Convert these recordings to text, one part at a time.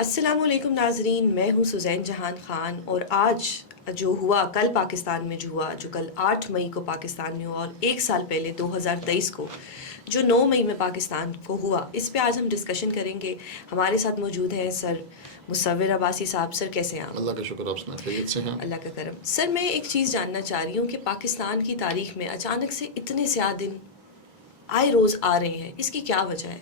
السلام علیکم ناظرین، میں ہوں سزین جہان خان، اور آج جو ہوا کل پاکستان میں جو کل 8 مئی کو پاکستان میں ہوا، اور ایک سال پہلے 2023 کو جو 9 مئی میں پاکستان کو ہوا، اس پہ آج ہم ڈسکشن کریں گے۔ ہمارے ساتھ موجود ہیں سر مصور عباسی صاحب۔ سر کیسے ہیں آپ؟ اللہ کا شکر، آپ سنائیں خیریت سے ہیں؟ اللہ کا کرم۔ سر میں ایک چیز جاننا چاہ رہی ہوں کہ پاکستان کی تاریخ میں اچانک سے اتنے سیاہ دن آئے روز آ رہے ہیں، اس کی کیا وجہ ہے؟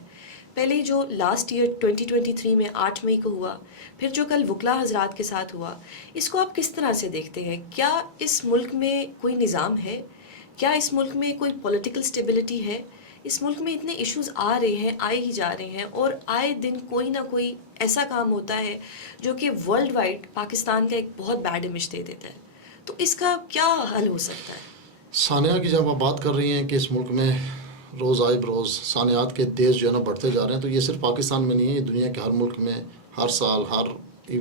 پہلے جو لاسٹ ایئر 2023 میں 8 مئی کو ہوا، پھر جو کل وکلا حضرات کے ساتھ ہوا، اس کو آپ کس طرح سے دیکھتے ہیں؟ کیا اس ملک میں کوئی نظام ہے؟ کیا اس ملک میں کوئی پولیٹیکل سٹیبلٹی ہے؟ اس ملک میں اتنے ایشوز آ رہے ہیں، آئے ہی جا رہے ہیں، اور آئے دن کوئی نہ کوئی ایسا کام ہوتا ہے جو کہ ورلڈ وائڈ پاکستان کا ایک بہت بیڈ امیج دے دیتا ہے۔ تو اس کا کیا حل ہو سکتا ہے؟ ثانیہ کی جب آپ بات کر رہی ہیں کہ اس ملک میں روز آئے بروز ثانیات کے دیش جو ہے نا بڑھتے جا رہے ہیں، تو یہ صرف پاکستان میں نہیں ہے، یہ دنیا کے ہر ملک میں ہر سال ہر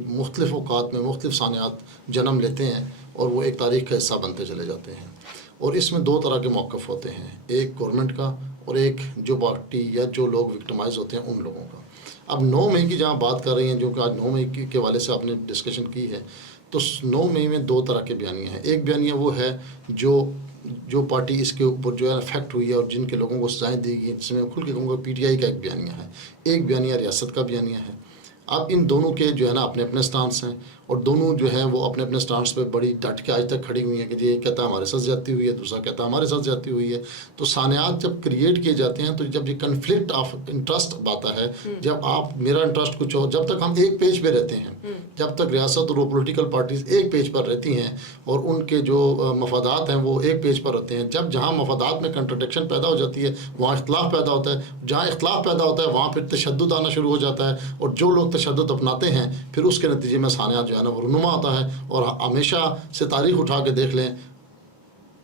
مختلف اوقات میں مختلف ثانیات جنم لیتے ہیں، اور وہ ایک تاریخ کا حصہ بنتے چلے جاتے ہیں۔ اور اس میں دو طرح کے موقف ہوتے ہیں، ایک گورنمنٹ کا اور ایک جو پارٹی یا جو لوگ وکٹمائز ہوتے ہیں ان لوگوں کا۔ اب 9 مئی کی جہاں بات کر رہی ہیں، جو کہ آج 9 مئی کے حوالے سے آپ نے ڈسکشن کی ہے، تو 9 مئی میں دو طرح کے بیانیے ہیں۔ ایک بیانیہ وہ ہے جو پارٹی اس کے اوپر جو ہے افیکٹ ہوئی ہے اور جن کے لوگوں کو سزائیں دی گئی، جس میں کھل کے کہوں گا پی ٹی آئی کا ایک بیانیہ ہے، ایک بیانیہ ریاست کا بیانیہ ہے۔ اب ان دونوں کے جو ہے نا اپنے اپنے سٹانس ہیں، اور دونوں جو ہیں وہ اپنے اپنے سٹانس پہ بڑی ڈٹ کے آج تک کھڑی ہوئی ہیں کہ یہ کہتا ہے ہمارے ساتھ زیادتی ہوئی ہے، دوسرا کہتا ہے ہمارے ساتھ زیادتی ہوئی ہے۔ تو ثانیات جب کریٹ کیے جاتے ہیں، تو جب یہ کنفلکٹ آف انٹرسٹ آتا ہے، جب آپ میرا انٹرسٹ کچھ ہو، جب تک ہم ایک پیج پہ رہتے ہیں، جب تک ریاست اور وہ پولیٹیکل پارٹیز ایک پیج پر رہتی ہیں اور ان کے جو مفادات ہیں وہ ایک پیج پر رہتے ہیں، جب جہاں مفادات میں کنٹرڈکشن پیدا ہو جاتی ہے وہاں اختلاف پیدا ہوتا ہے، جہاں اختلاف پیدا ہوتا ہے وہاں پھر تشدد آنا شروع ہو جاتا ہے، اور جو لوگ تشدد اپناتے ہیں پھر اس کے نتیجے میں ثانیات جو ہے نا وہ رونما آتا ہے۔ اور ہمیشہ سے تاریخ اٹھا کے دیکھ لیں،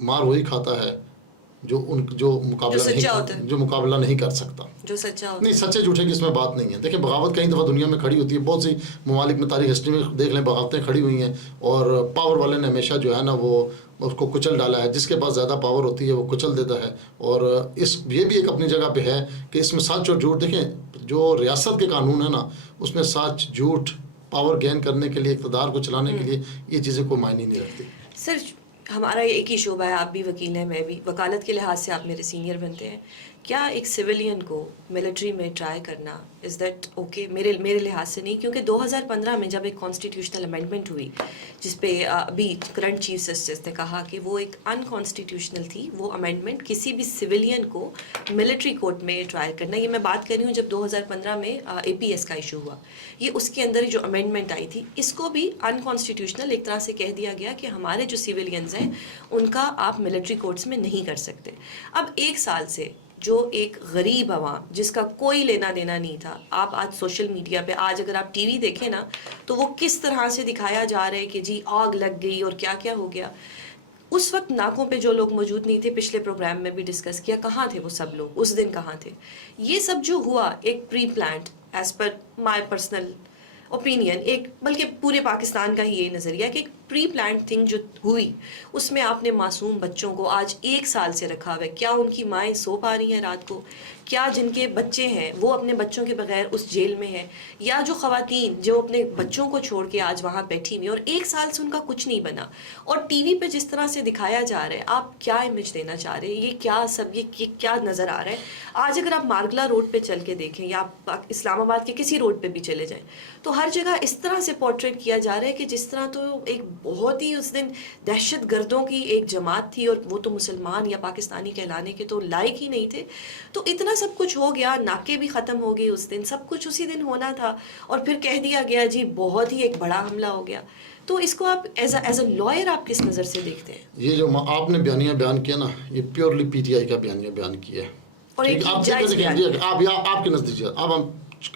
مار وہی کھاتا ہے جو مقابلہ نہیں کر سکتا، جو سچا ہوتا ہے۔ نہیں، سچے جھوٹے کی اس میں بات نہیں ہے۔ دیکھیں، بغاوت کئی دفعہ دنیا میں کھڑی ہوتی ہے، بہت سی ممالک میں تاریخ ہسٹری میں دیکھ لیں بغاوتیں کھڑی ہوئی ہیں، اور پاور والے نے ہمیشہ جو ہے نا وہ اس کو کچل ڈالا ہے، جس کے پاس زیادہ پاور ہوتی ہے وہ کچل دیتا ہے۔ اور یہ بھی ایک اپنی جگہ پہ ہے کہ اس میں سچ اور جھوٹ، دیکھیں جو ریاست کے قانون ہے نا اس میں سچ جھوٹ پاور گین کرنے کے لیے، اقتدار کو چلانے کے لیے یہ چیزیں کوئی معنی نہیں رکھتی۔ سر ہمارا ایک ہی شعبہ ہے، آپ بھی وکیل ہیں، میں بھی، وکالت کے لحاظ سے آپ میرے سینئر بنتے ہیں۔ کیا ایک سویلین کو ملٹری میں ٹرائی کرنا از دیٹ اوکے؟ میرے لحاظ سے نہیں، کیونکہ 2015 میں جب ایک کانسٹیٹیوشنل امینڈمنٹ ہوئی جس پہ ابھی کرنٹ چیف جسٹس نے کہا کہ وہ ایک انکانسٹیٹیوشنل تھی وہ امینڈمنٹ، کسی بھی سویلین کو ملٹری کورٹ میں ٹرائل کرنا۔ یہ میں بات کر رہی ہوں جب 2015 میں اے پی ایس کا ایشو ہوا، یہ اس کے اندر جو امینڈمنٹ آئی تھی، اس کو بھی انکانسٹیٹیوشنل ایک طرح سے کہہ دیا گیا کہ ہمارے جو سیولینز ہیں ان کا آپ ملٹری کورٹس میں نہیں کر سکتے۔ اب ایک سال سے جو ایک غریب عوام جس کا کوئی لینا دینا نہیں تھا، آپ آج سوشل میڈیا پہ، آج اگر آپ ٹی وی دیکھیں نا تو وہ کس طرح سے دکھایا جا رہا ہے کہ جی آگ لگ گئی اور کیا کیا ہو گیا۔ اس وقت ناکوں پہ جو لوگ موجود نہیں تھے، پچھلے پروگرام میں بھی ڈسکس کیا، کہاں تھے وہ سب لوگ اس دن، کہاں تھے؟ یہ سب جو ہوا ایک pre planned, as per my personal opinion, ایک بلکہ پورے پاکستان کا ہی یہ نظریہ کہ ایک پری پلانٹ تھنگ جو ہوئی، اس میں آپ نے معصوم بچوں کو آج 1 سال سے رکھا ہوا ہے۔ کیا ان کی مائیں سو پا رہی ہیں رات کو؟ کیا جن کے بچے ہیں وہ اپنے بچوں کے بغیر اس جیل میں ہیں؟ یا جو خواتین جو اپنے بچوں کو چھوڑ کے آج وہاں بیٹھی ہوئی، اور 1 سال سے ان کا کچھ نہیں بنا، اور ٹی وی پہ جس طرح سے دکھایا جا رہا ہے، آپ کیا امیج دینا چاہ رہے ہیں؟ یہ کیا سب، یہ کیا نظر آ رہا ہے؟ آج اگر آپ مارگلا روڈ پہ چل کے دیکھیں یا آپ اسلام آباد کے کسی روڈ پہ بھی چلے جائیں، تو ہر جگہ اس طرح سے پورٹریٹ کیا جا رہا ہے کہ جس طرح تو ایک بہت ہی اس دن دہشت گردوں کی ایک جماعت تھی، اور وہ تو مسلمان یا پاکستانی کہلانے کے تو لائق ہی نہیں تھے۔ تو اتنا سب کچھ ہو گیا، ناکے بھی ختم ہو گئے اس دن، سب کچھ اسی دن ہونا تھا، اور پھر کہہ دیا گیا جی بہت ہی ایک بڑا حملہ ہو گیا۔ تو اس کو آپ ایز اے لائر آپ کس نظر سے دیکھتے ہیں؟ یہ جو آپ نے بیانیہ بیان کیا نا، یہ پیورلی پی ٹی آئی کا بیانیہ بیان کیا ہے، اور ایک آپ کے نزدیک اب ہم،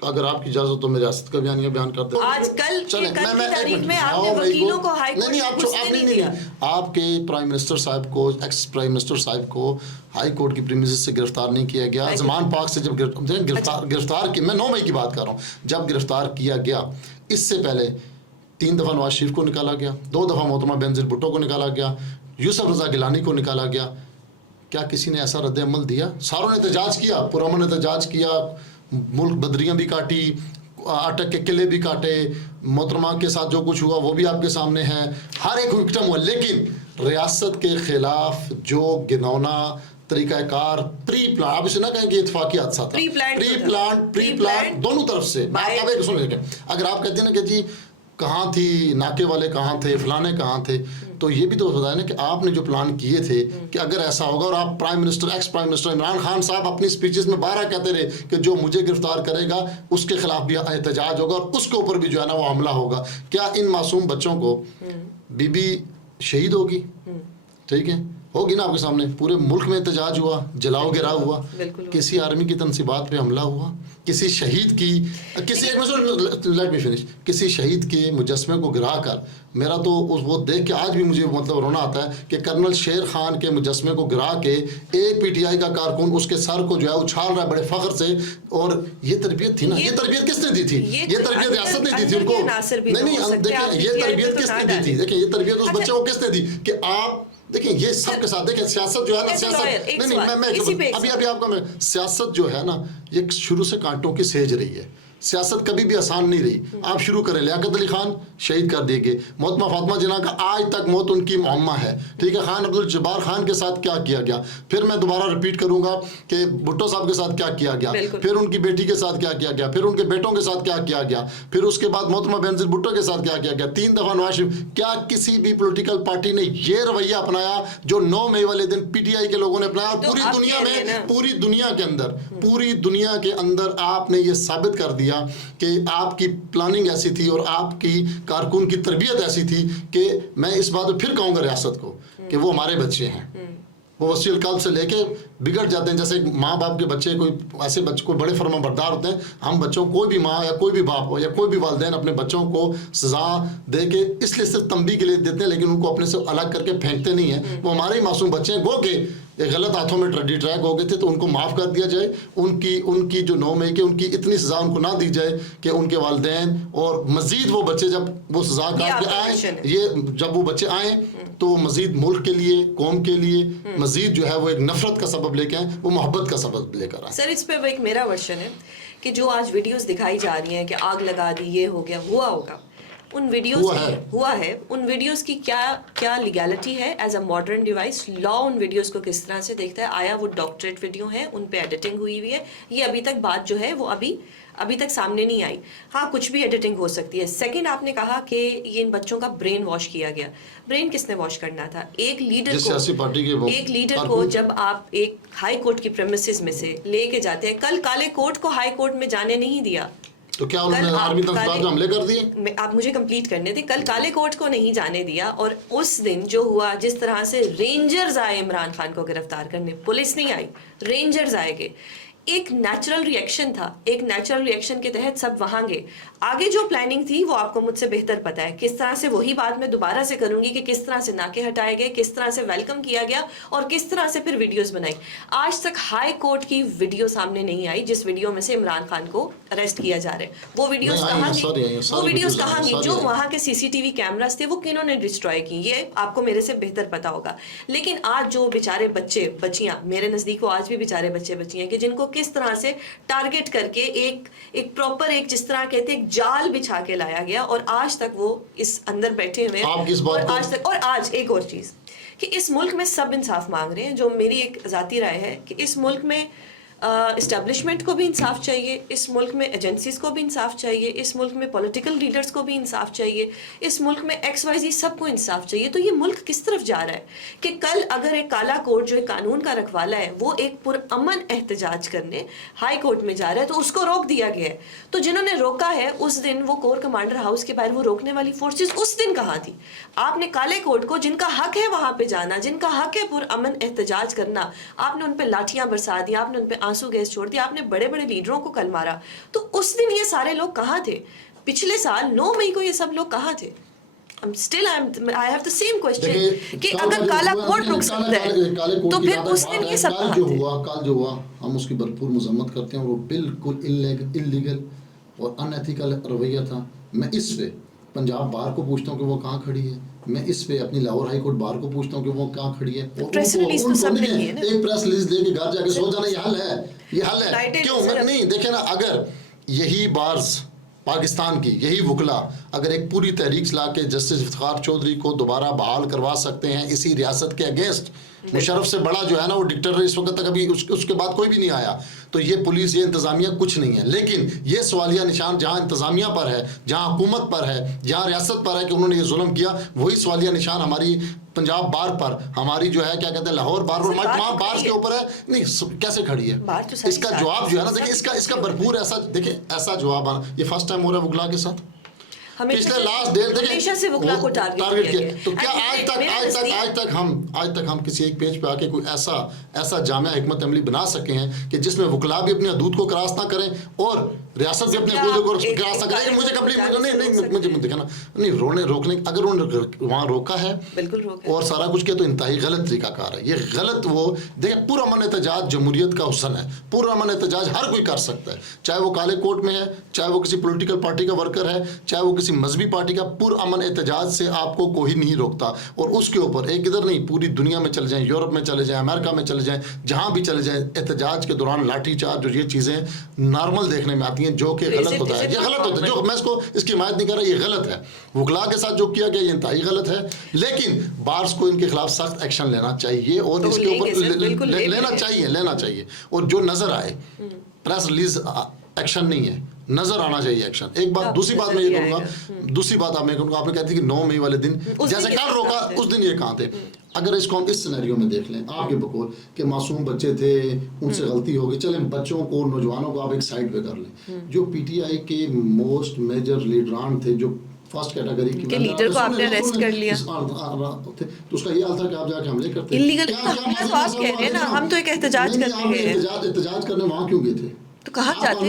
اگر آپ کی اجازت تو میں ریاست کا بیانیہ بیان کر دیں۔ آج کل کی تاریخ میں آپ نے وکیلوں کو ہائی کورٹ میں گھسنے نہیں دیا۔ آپ کے پرائم منسٹر صاحب کو، ایکس پرائم منسٹر صاحب کو ہائی کورٹ کی پریمیسز سے گرفتار نہیں کیا گیا۔ زمان پاک سے جب گرفتار کی، میں 9 مئی کی بات کر رہا ہوں، جب گرفتار کیا گیا، اس سے پہلے 3 دفعہ نواز شریف کو نکالا گیا، 2 دفعہ محترمہ بینظیر بھٹو کو نکالا گیا، یوسف رضا گیلانی کو نکالا گیا۔ کیا کسی نے ایسا رد عمل دیا؟ ساروں نے احتجاج کیا، پرامن احتجاج کیا، ملک بدریاں بھی کاٹی، اٹک کے قلعے بھی کاٹے, محترمہ کے ساتھ جو کچھ ہوا وہ بھی آپ کے سامنے ہے, ہر ایک وکٹم ہوا, لیکن ریاست کے خلاف جو گنونا طریقہ کار پری پلان, آپ اسے نہ کہیں کہ اتفاقی حادثہ تھا, پری پلان دونوں طرف سے. اگر آپ کہتے ہیں نا کہ جی کہاں تھی, ناکے والے کہاں تھے, فلانے کہاں تھے, تو یہ بھی تو بتایا نا کہ آپ نے جو پلان کیے تھے کہ اگر ایسا ہوگا, اور آپ prime minister ex prime minister Imran Khan صاحب اپنی سپیچز میں بارہ کہتے رہے کہ جو مجھے گرفتار کرے گا اس کے خلاف بھی احتجاج ہوگا اور اس کے اوپر بھی جو ہے نا وہ حملہ ہوگا. کیا ان معصوم بچوں کو بی بی شہید ہوگی؟ ٹھیک ہے, ہوگی نا آپ کے سامنے. پورے ملک میں احتجاج ہوا, جلاؤ گراؤ ہوا, کسی آرمی کی تنصیبات پہ حملہ ہوا, کسی شہید کی لیٹ می فنش کسی شہید کے مجسمے کو گرا کر, میرا تو وہ دیکھ کے آج بھی مجھے مطلب رونا آتا ہے کہ کرنل شیر خان کے مجسمے کو گرا کے ایک پی ٹی آئی کا کارکن اس کے سر کو جو ہے اچھال رہا ہے بڑے فخر سے. اور یہ تربیت تھی نا, یہ تربیت کس نے دی تھی؟ یہ تربیت ریاست نے دی تھی ان کو. نہیں دیکھیں یہ تربیت کس نے دی تھی, دیکھیں یہ تربیت اس بچے کو کس نے دی کہ آپ دیکھیں یہ سب کے ساتھ. دیکھیں سیاست جو ہے نا, سیاست نہیں ابھی آپ کا میں سیاست جو ہے نا یہ شروع سے کانٹوں کی سیج رہی ہے. سیاست کبھی بھی آسان نہیں رہی. آپ شروع کریں, لیاقت علی خان شہید کر دیے گئے, محترمہ فاطمہ جناح کا آج تک موت ان کی معمہ ہے, ٹھیک ہے. خان عبدالجبار خان کے ساتھ کیا کیا گیا, پھر میں دوبارہ رپیٹ کروں گا کہ بھٹو صاحب کے ساتھ کیا کیا گیا, پھر ان کی بیٹی کے ساتھ کیا کیا گیا, پھر ان کے بیٹوں کے ساتھ کیا کیا گیا, پھر اس کے بعد محترمہ بینظیر بھٹو کے ساتھ کیا کیا گیا, 3 دفعہ نواز شریف. کیا کسی بھی پولیٹیکل پارٹی نے یہ رویہ اپنایا جو 9 مئی والے دن پی ٹی آئی کے لوگوں نے اپنایا؟ پوری دنیا میں, پوری دنیا کے اندر آپ نے یہ ثابت کر دیا کہ آپ کی پلاننگ ایسی تھی اور آپ کی کارکن کی تربیت ایسی تھی کہ میں اس بات پہ پھر کہوں گا ریاست کو کہ وہ ہمارے بچے ہیں. وہ وسیع القلب سے لے کے بگڑ جاتے ہیں, جیسے ماں باپ کے بچے کوئی ایسے بچے کوئی بڑے فرما بردار ہوتے ہیں. ہم بچوں کوئی بھی ماں یا کوئی بھی باپ ہو یا کوئی بھی والدین اپنے بچوں کو سزا دے کے اس لیے صرف تنبیہ کے لیے دیتے ہیں, لیکن ان کو اپنے سے الگ کر کے پھینکتے نہیں ہیں. وہ ہمارے ہی معصوم بچے ہیں, گو کہ غلط ہاتھوں میں ٹریک ہو گئے تھے تو ان کو معاف کر دیا جائے. ان کی جو 9 مئی کے ان کی اتنی سزا ان کو نہ دی جائے کہ ان کے والدین اور مزید وہ بچے جب وہ سزا کاٹ کے آئیں, یہ جب وہ بچے آئیں تو مزید ملک کے لیے, قوم کے لیے مزید جو ہے وہ ایک نفرت کا سبب لے کے آئیں, وہ محبت کا سبب لے کر آئیں. سر اس پہ ایک میرا ورژن ہے کہ جو آج ویڈیوز دکھائی جا رہی ہیں کہ آگ لگا دی, یہ ہو گیا, ہوا ہوگا, ان ویڈیوز ہوا ہے, ان ویڈیوز کی کیا لیگیلٹی ہے as a modern device. Law in videos کو کس طرح سے دیکھتا ہے, آیا وہ ڈاکٹریٹ ویڈیو ہے, ان پہ ایڈیٹنگ ہوئی ہوئی ہے, یہ ابھی تک بات جو ہے وہ ابھی تک سامنے نہیں آئی. ہاں کچھ بھی ایڈیٹنگ ہو سکتی ہے. سیکنڈ آپ نے کہا کہ یہ ان بچوں کا برین واش کیا گیا. برین کس نے واش کرنا تھا؟ ایک لیڈر کو جب آپ ایک ہائی کورٹ کی پریمیسز میں سے لے کے جاتے ہیں, کل کالے کوٹ کو ہائی کورٹ میں جانے نہیں دیا, تو کیا انہوں نے آرمی تنصیبات میں حملے کر دیے؟ آپ مجھے کمپلیٹ کرنے تھے. کل کالے کوٹ کو نہیں جانے دیا, اور اس دن جو ہوا, جس طرح سے رینجرز آئے عمران خان کو گرفتار کرنے, پولیس نہیں آئی, رینجرز آئے گئے. ایک نیچرل ریئیکشن تھا, ایک نیچرل ریئیکشن کے تحت سب وہاں گئے. آگے جو پلاننگ تھی وہ آپ کو مجھ سے بہتر پتا ہے, کس طرح سے, وہی بات میں دوبارہ سے کروں گی کہ کس طرح سے ناکے ہٹائے گئے, کس طرح سے ویلکم کیا گیا, اور کس طرح سے پھر ویڈیوز بنائی. آج تک ہائی کورٹ کی ویڈیو سامنے نہیں آئی جس ویڈیو میں سے عمران خان کو اریسٹ کیا جا رہا ہے. وہ ویڈیوز کہاں گئی؟ جو وہاں کے سی ٹی وی کیمراز تھے وہ کنہوں نے ڈسٹروائے کی, یہ آپ کو میرے سے بہتر پتا ہوگا. لیکن آج جو بیچارے بچے بچیاں, میرے نزدیک وہ آج بھی بیچارے بچے بچیاں کہ جن کو کس طرح سے ٹارگٹ کر کے ایک پراپر ایک جس طرح کہتے ایک جال بچھا کے لایا گیا, اور آج تک وہ اس اندر بیٹھے ہوئے ہیں. اور آج ایک اور چیز کہ اس ملک میں سب انصاف مانگ رہے ہیں. جو میری ایک ذاتی رائے ہے کہ اس ملک میں اسٹیبلشمنٹ کو بھی انصاف چاہیے, اس ملک میں ایجنسیز کو بھی انصاف چاہیے, اس ملک میں پولیٹیکل لیڈرز کو بھی انصاف چاہیے, اس ملک میں ایکس وائی زی سب کو انصاف چاہیے. تو یہ ملک کس طرف جا رہا ہے کہ کل اگر ایک کالا کوٹ جو ایک قانون کا رکھوالا ہے وہ ایک پرامن احتجاج کرنے ہائی کورٹ میں جا رہا ہے تو اس کو روک دیا گیا ہے. تو جنہوں نے روکا ہے اس دن وہ کور کمانڈر ہاؤس کے باہر وہ روکنے والی فورسز اس دن کہاں تھی؟ آپ نے کالے کوٹ کو, جن کا حق ہے وہاں پہ جانا, جن کا حق ہے پرامن احتجاج کرنا, آپ نے ان پہ لاٹھیاں برسا دی, آپ نے ان پہ آنسو گیس چھوڑ دیا, آپ نے بڑے بڑے لیڈروں کو کل مارا. تو اس دن یہ سارے لوگ کہاں تھے؟ پچھلے سال 9 مئی کو یہ سب لوگ کہاں تھے؟ I have the same question کہ اگر کالا کوٹ رک سکتا ہے تو پھر اس دن یہ سب کہاں تھے؟ کل جو ہوا ہم اس کی بھرپور مذمت کرتے ہیں, وہ بالکل انلیگل اور ان ایتھیکل رویہ تھا. میں اس پہ پنجاب بار کو پوچھتا ہوں کہ وہ کہاں کھڑی ہے, میں اس پہ اپنی لاہور ہائی کورٹ بار کو پوچھتا ہوں کہ وہ کہاں کھڑی ہے. پریس ریلیز تو سب نے کی ہے نا, ایک پریس ریلیز دے کے گھر جا کے سو جانا یہ حل ہے؟ یہ حل ہے کیوں؟ نہیں دیکھیں نا, اگر یہی بارز پاکستان کی یہی وکلا اگر ایک پوری تحریک چلا کے جسٹس افتخار چودھری کو دوبارہ بحال کروا سکتے ہیں اسی ریاست کے اگینسٹ، مشرف سے بڑا جو ہے نا وہ ڈکٹیٹر اس وقت تک ابھی اس کے بعد کوئی بھی نہیں آیا، تو یہ پولیس یہ انتظامیہ کچھ نہیں ہے. لیکن یہ سوالیہ نشان جہاں انتظامیہ پر ہے، جہاں حکومت پر ہے، جہاں ریاست پر ہے کہ انہوں نے یہ ظلم کیا، وہی سوالیہ نشان ہماری پنجاب بار پر، ہماری جو ہے کیا کہتے ہیں لاہور بار پر، ہماری تمام بارز کے اوپر ہے. نہیں کیسے کھڑی ہے؟ اس کا جواب جو ہے نا دیکھیں، اس کا بھرپور ایسا دیکھیں ایسا جواب آنا، یہ فرسٹ ٹائم ہو رہا ہے وکلا کے ساتھ. پچھلے لاسٹ ڈیٹ ہمیشہ سے وکلا کو ٹارگٹ کیا. تو کیا آج تک ہم کسی ایک پیج پہ آ کے کوئی ایسا جامع حکمت عملی بنا سکے ہیں کہ جس میں وکلا بھی اپنے حدود کو کراس نہ کریں اور ریاست بھی اپنے حدود کو کراس نہ کریں؟ مجھے مجھے دکھانا نہیں روکنے، اگر انہوں نے وہاں روکا ہے اور سارا کچھ کیا تو انتہائی غلط طریقہ کار ہے. یہ غلط، وہ دیکھیں پورا امن احتجاج جمہوریت کا حسن ہے، پورا امن احتجاج ہر کوئی کر سکتا ہے، چاہے وہ کالے کوٹ میں ہے، چاہے وہ کسی پولیٹیکل پارٹی کا ورکر ہے، چاہے وہ کسی مذہبی پارٹی کا. پر امن احتجاج سے آپ کو کوئی نہیں روکتا. اور اس کے اوپر ایک ادھر نہیں، پوری دنیا میں چلے جائیں، یورپ میں چلے جائیں، امریکہ میں چلے جائیں، جہاں بھی چلے جائیں، احتجاج کے دوران لاٹھی چارج اور یہ چیزیں نارمل دیکھنے میں آتی ہیں، جو کہ غلط ہوتا ہے. یہ غلط ہوتا ہے، جو میں اس کی حمایت نہیں کر رہا، یہ غلط ہے. وکلا کے ساتھ جو کیا گیا یہ انتہائی غلط ہے. لیکن بارز کو ان کے خلاف سخت ایکشن لینا چاہیے اور اس کے اوپر لینا چاہیے. اور جو نظر آئے پریس ریلیز ایکشن نہیں ہے، نظر آنا چاہیے ایکشن. ایک بات. دوسری بات میں یہ کہوں گا، آپ نے کہتی کہ 9 مئی والے دن جیسے کل روکا اس دن یہ کہاں تھے؟ اگر اس کو ہم اس سینیریو میں دیکھ لیں آپ کے بقول کہ معصوم بچے تھے، ان سے غلطی ہو گئی، چلیں بچوں کو نوجوانوں کو آپ ایک سائڈ پہ کر لیں. جو پی ٹی آئی کے موسٹ میجر لیڈران تھے، جو فرسٹ کیٹیگری کی لیڈر کو آپ نے اریسٹ کر لیا، تو اس کا یہ حال تھا کہ آپ جا کے حملے کرتے. ہم تو ایک احتجاج کرنے وہاں کیوں گئے تھے؟ تو کہاں جاتے؟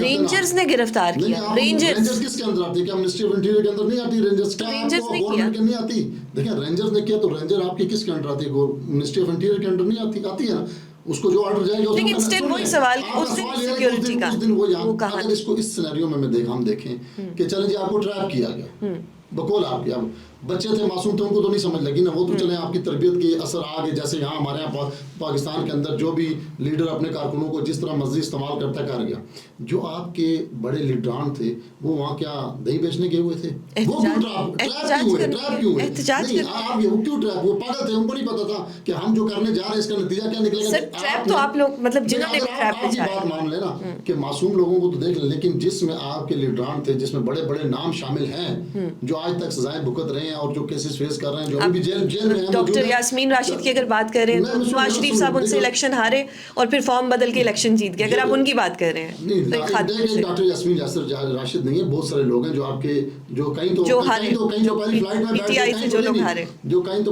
رینجرز نے گرفتار کیا. رینجرز کس کے اندر آتی ہے؟ کیا منسٹری آف انٹیریئر کے اندر نہیں آتی رینجرز؟ کیا آپ کو گورنمنٹ کے نہیں آتی؟ دیکھیں رینجرز نے کیا تو رینجر آپ کی کس کے انڈر آتی ہے؟ منسٹری آف انٹیریئر کے انڈر نہیں آتی ہے نا. اس کو جو آرڈر جائے گا لیکن اسٹل وہی سوال اس دن سیکیورٹی کا اگر اس کو اس سینیریو میں ہم دیکھیں کہ چلیں جی آپ کو ٹریپ کیا گیا بقول آپ کے، اب بچے تھے معصوم تھے، ان کو تو نہیں سمجھ لگی نا، وہ تو چلیں آپ کی تربیت کے اثر آ گئے. جیسے یہاں ہمارے یہاں پاکستان کے اندر جو بھی لیڈر اپنے کارکنوں کو جس طرح مرضی استعمال کرتا کر گیا. جو آپ کے بڑے لیڈران تھے وہ وہاں کیا دہی بیچنے گئے ہوئے تھے؟ وہ کیوں ٹریپ کیوں ہوئے؟ آپ وہ کیوں ٹریپ؟ وہ پاگل تھے، ان کو نہیں پتا تھا کہ ہم جو کرنے جا رہے ہیں اس کا نتیجہ کیا نکلے گا. ٹریپ تو آپ لوگ مطلب جنہوں نے آپ کی بات مان لیں نا کہ معصوم لوگوں کو تو دیکھ لیں، لیکن جس میں آپ کے لیڈران تھے، جس میں بڑے بڑے نام شامل ہیں جو آج تک سزائیں بھگت رہے ہیں اور جو کیسز فیس کر رہے ہیں، جو ابھی جیل میں ہیں. ڈاکٹر یاسمین راشد کی اگر بات کر رہے ہیں تو نواز شریف صاحب ان سے الیکشن ہارے اور پھر فارم بدل کے الیکشن جیت گئے. اگر آپ ان کی بات کر رہے ہیں ڈاکٹر یاسمین راشد نہیں ہے، بہت سارے لوگ ہیں جو آپ کے جو کہیں تو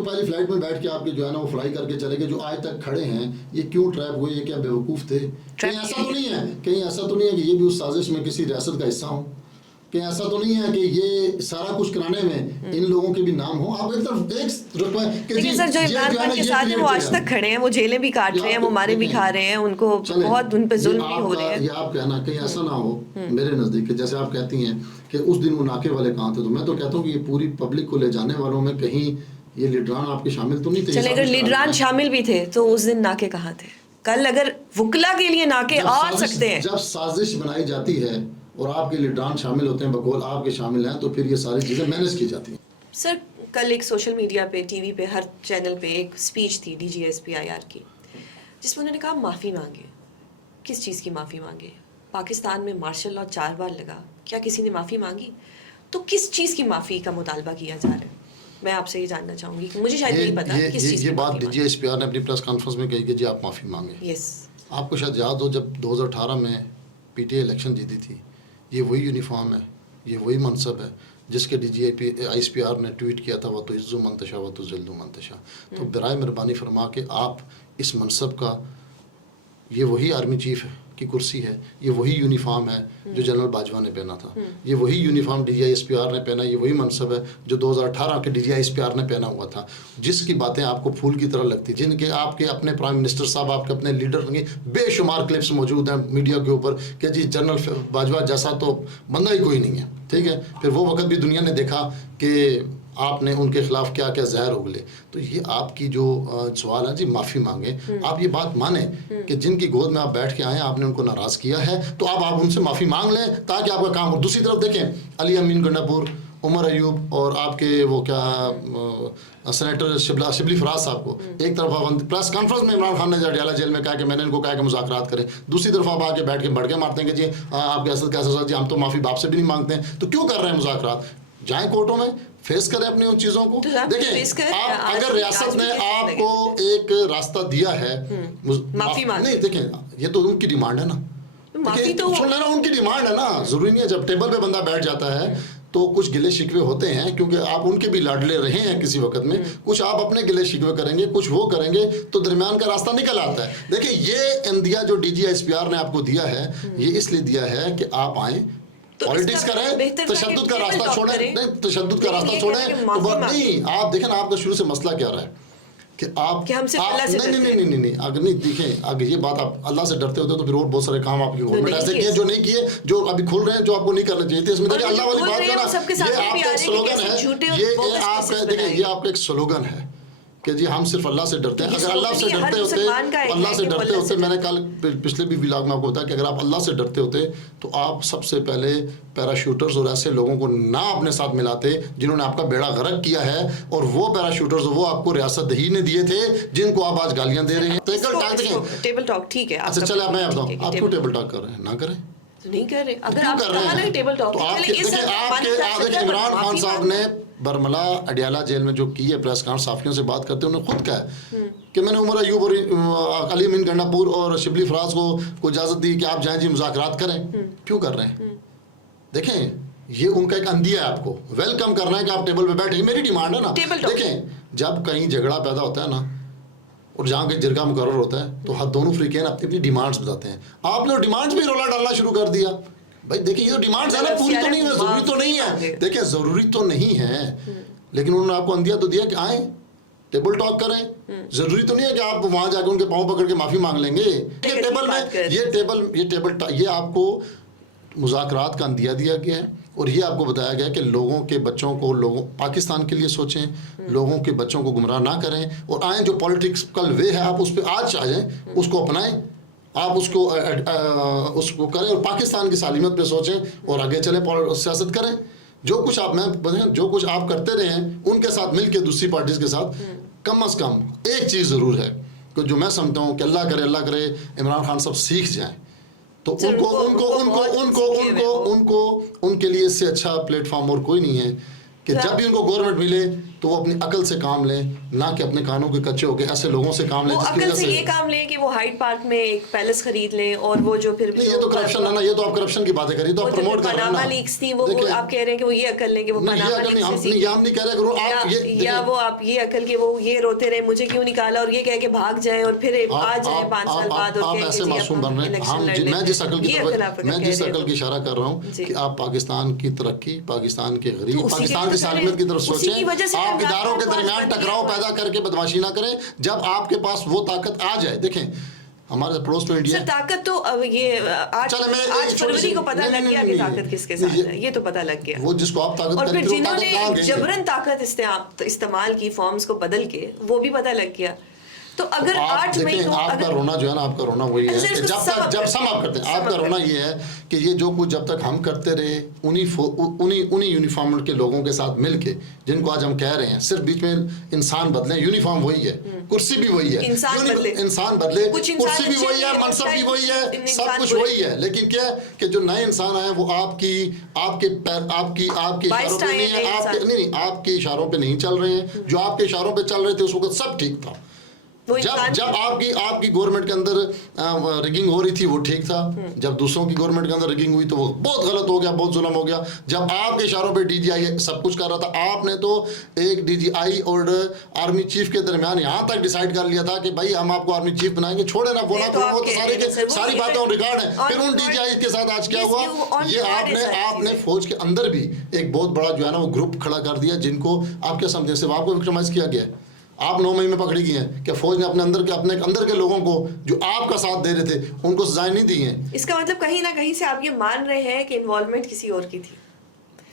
پہلی فلائٹ میں بیٹھ کے آپ کے جو ہے نا وہ فلائی کر کے چلے گئے، جو آج تک کھڑے ہیں. یہ کیوں ٹریپ ہوئے؟ یہ کیا بیوقوف تھے؟ کہیں ایسا تو نہیں ہے کہ یہ بھی اس سازش میں کسی ریاست کا حصہ ہوں؟ کہ ایسا تو نہیں ہے کہ یہ سارا کچھ کرانے میں ان لوگوں کے بھی نام ہوں؟ آپ ایک طرف رکھوا ہے کہ لیکن سر جو عمران خان کے ساتھ ہیں وہ آج تک کھڑے ہیں، وہ جیلیں بھی کاٹ رہے ہیں، وہ مارے بھی کھا رہے ہیں، ان کو بہت ان پہ ظلم بھی ہو رہے ہیں. یہ آپ کہنا کہیں ایسا نہ ہو میرے نزدیک کہ جیسے آپ کہتی ہیں کہ اس دن وہ ناکے والے کہاں تھے، تو میں تو کہتا ہوں کہ یہ پوری پبلک کو لے جانے والوں میں کہیں یہ لیڈران آپ کے شامل تو نہیں تھے. چلے اگر لیڈران شامل بھی تھے تو اس دن ناکے کہاں تھے؟ کل اگر وکلا کے لیے ناکے آ سکتے ہیں، جب سازش بنائی جاتی ہے اور آپ کے لیڈران شامل ہوتے ہیں، بقول آپ کے شامل ہیں، تو پھر یہ ساری چیزیں مینیج کی جاتی ہیں. سر کل ایک سوشل میڈیا پہ، ٹی وی پہ، ہر چینل پہ ایک اسپیچ تھی D G S P I R کی، جس میں انہوں نے کہا معافی مانگے. کس چیز کی معافی مانگے؟ پاکستان میں مارشل لا 4 بار لگا، کیا کسی نے معافی مانگی؟ تو کس چیز کی معافی کا مطالبہ کیا جا رہا ہے؟ میں آپ سے یہ جاننا چاہوں گی، مجھے شاید نہیں پتا کس چیز کی. یہ بات D G S P R نے اپنی پریس کانفرنس میں کہی کہ جی آپ معافی مانگیں. یس. آپ کو شاید یاد ہو جب 2018 میں پی ٹی آئی الیکشن جیتی تھی، یہ وہی یونیفارم ہے، یہ وہی منصب ہے جس کے D G I S P R نے ٹویٹ کیا تھا، وہ تو عزو منتشا و تو ذلو منتشا. تو برائے مہربانی فرما کے آپ اس منصب کا، یہ وہی آرمی چیف کی کرسی ہے، یہ وہی یونیفارم ہے جو جنرل باجوہ نے پہنا تھا، یہ وہی uniform D G I S P R نے پہنا، یہ وہی منصب ہے جو 2018 کے D G I S P R نے پہنا ہوا تھا. جس کی باتیں آپ کو پھول کی طرح لگتی، جن کے آپ کے اپنے پرائم منسٹر صاحب، آپ کے اپنے لیڈر کے بے شمار کلپس موجود ہیں میڈیا کے اوپر کہ جی جنرل باجوہ جیسا تو بندہ ہی کوئی نہیں ہے. ٹھیک ہے، پھر وہ وقت بھی دنیا نے دیکھا کہ آپ نے ان کے خلاف کیا کیا زہر اگلے. تو یہ آپ کی جو سوال ہے جی معافی مانگیں. آپ یہ بات مانیں کہ جن کی گود میں آپ بیٹھ کے آئے ہیں آپ نے ان کو ناراض کیا ہے تو اب آپ ان سے معافی مانگ لیں تاکہ آپ کا کام ہو. دوسری طرف دیکھیں علی امین گنڈا پور, عمر ایوب اور آپ کے وہ کیا سینیٹر شبلی فراز صاحب کو ایک طرف پریس کانفرنس میں عمران خان نے اڈیالہ جیل میں کہا کہ میں نے ان کو کہا کہ مذاکرات کریں, دوسری طرف آپ آگے بیٹھ کے بڑھ کے مارتے ہیں کہ جی آپ کے اسد کیسا جی ہم تو معافی باپ سے بھی نہیں مانگتے ہیں. تو کیوں کر رہے ہیں مذاکرات؟ جائیں کورٹوں میں, فیس کریں اپنی ان چیزوں کو. دیکھیں آپ اگر ریاست نے آپ کو ایک راستہ دیا ہے معافی نہیں, دیکھیں یہ تو ان کی ڈیمانڈ ہے نا, سن لینا ان کی ڈیمانڈ ہے نا. ضروری نہیں ہے جب ٹیبل پہ بندہ بیٹھ جاتا ہے تو کچھ گلے شکوے ہوتے ہیں کیونکہ آپ ان کے بھی لاڈلے رہے ہیں کسی وقت میں, کچھ آپ اپنے گلے شکوے کریں گے, کچھ وہ کریں گے تو درمیان کا راستہ نکل آتا ہے. دیکھیں یہ اندیا جو D G S P R نے آپ کو دیا ہے یہ اس لیے دیا ہے کہ آپ آئیں پالیٹکس کریں, تشدد کا راستہ چھوڑیں. نہیں تشدد کا راستہ چھوڑیں نہیں. آپ دیکھیں نا آپ کا شروع سے مسئلہ کیا رہا ہے کہ آپ نہیں اگر نہیں دیکھیں اگر یہ بات آپ اللہ سے ڈرتے ہوتے تو پھر اور بہت سارے کام آپ کی گورنمنٹ ایسے کیے جو نہیں کیے, جو ابھی کھل رہے ہیں, جو آپ کو نہیں کرنا چاہیے تھے. اس میں دیکھیں اللہ والی بات ہے نا, یہ آپ کا ایک سلوگن ہے, یہ آپ کا دیکھیں یہ آپ کا ایک سلوگن ہے کہ جی ہم صرف اللہ سے ڈرتے ہیں. اگر اللہ سے ڈرتے ہوتے میں نے کل پچھلے بھی ولاگ میں آپ کو بتایا کہ اگر آپ اللہ سے ڈرتے ہوتے تو آپ سب سے پہلے پیراشوٹرز اور ایسے لوگوں کو نہ اپنے ساتھ ملاتے جنہوں نے آپ کا بیڑا غرق کیا ہے, اور وہ پیراشوٹرز وہ آپ کو ریاست دہی نے دیے تھے جن کو آپ آج گالیاں دے رہے ہیں. ٹیبل ٹاک ٹھیک ہے, اچھا چلے میں بتاؤں آپ کیوں ٹیبل ٹاک کر رہے ہیں؟ نہ کریں, نہیں کر رہے. اگر آپ کہا نا ٹیبل ٹاک تو آپ کے عمران خان صاحب نے برملا اڈیالہ جیل میں جو کی ہے پریس کانفرنس صحافیوں سے بات کرتے انہوں نے خود کہا کہ میں نے عمر ایوب اور علی امین گنڈا پور اور شبلی فراز کو اجازت دی کہ آپ جائیں جی مذاکرات کریں. کیوں کر رہے ہیں؟ دیکھیں یہ ان کا ایک اندیا ہے آپ کو ویلکم کرنا ہے کہ آپ ٹیبل پہ بیٹھیں. میری ڈیمانڈ ہے نا, دیکھیں جب کہیں جھگڑا پیدا ہوتا ہے نا اور جہاں کہ جرگہ مقرر ہوتا ہے تو دونوں فریقین اپنی اپنی ڈیمانڈز بتاتے ہیں. آپ نے ڈیمانڈز بھی رولا ڈالنا شروع کر دیا. بھائی دیکھیں یہ ڈیمانڈز ہے نا, پوری تو نہیں ہے, ضروری تو نہیں ہے. دیکھیں ضروری تو نہیں ہے لیکن انہوں نے آپ کو اندیا تو دیا کہ آئیں ٹیبل ٹاک کریں. ضروری تو نہیں ہے کہ آپ وہاں جا کے ان کے پاؤں پکڑ کے معافی مانگ لیں گے. یہ ٹیبل میں یہ آپ کو مذاکرات کا اندیا دیا گیا ہے اور یہ آپ کو بتایا گیا کہ لوگوں کے بچوں کو پاکستان کے لیے سوچیں, لوگوں کے بچوں کو گمراہ نہ کریں اور آئیں جو پولیٹیکل وے ہے آپ اس پہ آج آ جائیں, اس کو اپنائیں, آپ اس کو کریں اور پاکستان کی سالمیت پہ سوچیں اور آگے چلیں, سیاست کریں. جو کچھ آپ کرتے رہے ہیں ان کے ساتھ مل کے دوسری پارٹیز کے ساتھ, کم از کم ایک چیز ضرور ہے کہ جو میں سمجھتا ہوں کہ اللہ کرے عمران خان صاحب سیکھ جائیں تو ان کے لیے اس سے اچھا پلیٹ فارم اور کوئی نہیں ہے کہ جب بھی ان کو گورنمنٹ ملے تو وہ اپنی عقل سے کام لیں, نہ کہ اپنے کانوں کے کچے ہو کے ایسے لوگوں سے کام لیں جس کی وجہ سے یہ کام لیں کہ وہ ہائیڈ پارک میں ایک پیلس خرید لیں اور وہ جو پھر یہ تو کرپشن ہے نا, یہ تو آپ کرپشن کی باتیں کریے تو آپ پروموٹ کر رہے ہیں نا. پاناما لیکس تھی وہ آپ کہہ رہے ہیں کہ وہ یہ عقل لیں کہ وہ پاناما لیکس سے ہم نہیں کہہ رہے کہ یا وہ آپ یہ عقل کہ وہ یہ روتے رہے مجھے کیوں نکالا اور یہ کہہ کے بھاگ جائیں اور پھر آ جائیں 5 سال بعد. آپ ایسے معصوم بن رہے ہیں. میں جس عقل کی اشارہ کر رہا ہوں کہ آپ پاکستان کی ترقی, پاکستان کے غریب, پاکستان کی سالمیت کی طرف سوچیں. آپ اداروں کے درمیان ٹکراؤ پیدا کر کے بدماشی نہ کریں. جب آپ کے پاس وہ طاقت آ جائے, دیکھیں ہمارے پڑوس میں انڈیا طاقت تو یہ 8 فروری کو پتہ لگ گیا کہ طاقت کس کے ساتھ ہے, یہ تو پتہ لگ گیا. وہ جس کو آپ طاقت اور پھر جنہوں نے جبرن طاقت استعمال کی فارمز کو بدل کے, وہ بھی پتہ لگ گیا. تو اگر 8 مئی کو آپ کا رونا جو ہے نا, آپ کا رونا وہی ہے کہ جب سم آپ کرتے ہیں, آپ کا رونا یہ ہے کہ یہ جو کچھ جب تک ہم کرتے رہے انہی یونیفارم کے لوگوں کے ساتھ مل کے, جن کو آج ہم کہہ رہے ہیں صرف بیچ میں انسان بدلیں, یونیفارم وہی ہے, کرسی بھی وہی ہے, انسان بدلے, کرسی بھی وہی ہے, منصب بھی وہی ہے, سب کچھ وہی ہے, لیکن کیا ہے کہ جو نئے انسان آئے وہ آپ کے اشاروں پہ نہیں چل رہے ہیں. جو آپ کے اشاروں پہ چل رہے تھے اس وقت سب ٹھیک تھا. جب آپ کی گورنمنٹ کے اندر ریگنگ ہو رہی تھی وہ ٹھیک تھا, جب دوسروں کی گورنمنٹ کے اندر ریگنگ ہوئی تو وہ بہت غلط ہو گیا, بہت ظلم ہو گیا. جب آپ کے اشاروں پہ ڈی جی آئی سب کچھ کر رہا تھا, آپ نے تو ایک ڈی جی آئی اور آرمی چیف کے درمیان یہاں تک ڈیسائیڈ کر لیا تھا کہ بھائی ہم آپ کو آرمی چیف بنائیں گے, چھوڑے نا وہ تو ساری باتیں آن ریکارڈ ہیں. پھر ان ڈی جی آئی کے ساتھ آج کیا ہوا, یہ آپ نے فوج کے اندر بھی ایک بہت بڑا جو ہے نا وہ گروپ کھڑا کر دیا جن کو آپ کیا سمجھتے ہیں صرف آپ کو وکٹمائز کیا گیا ہے. آپ 9 مئی میں پکڑی گئی ہیں کہ فوج نے اپنے اندر کے لوگوں کو جو آپ کا ساتھ دے رہے تھے ان کو سزائیں نہیں دی ہیں. اس کا مطلب کہیں نہ کہیں سے آپ یہ مان رہے ہیں کہ انوالومنٹ کسی اور کی تھی.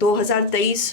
2023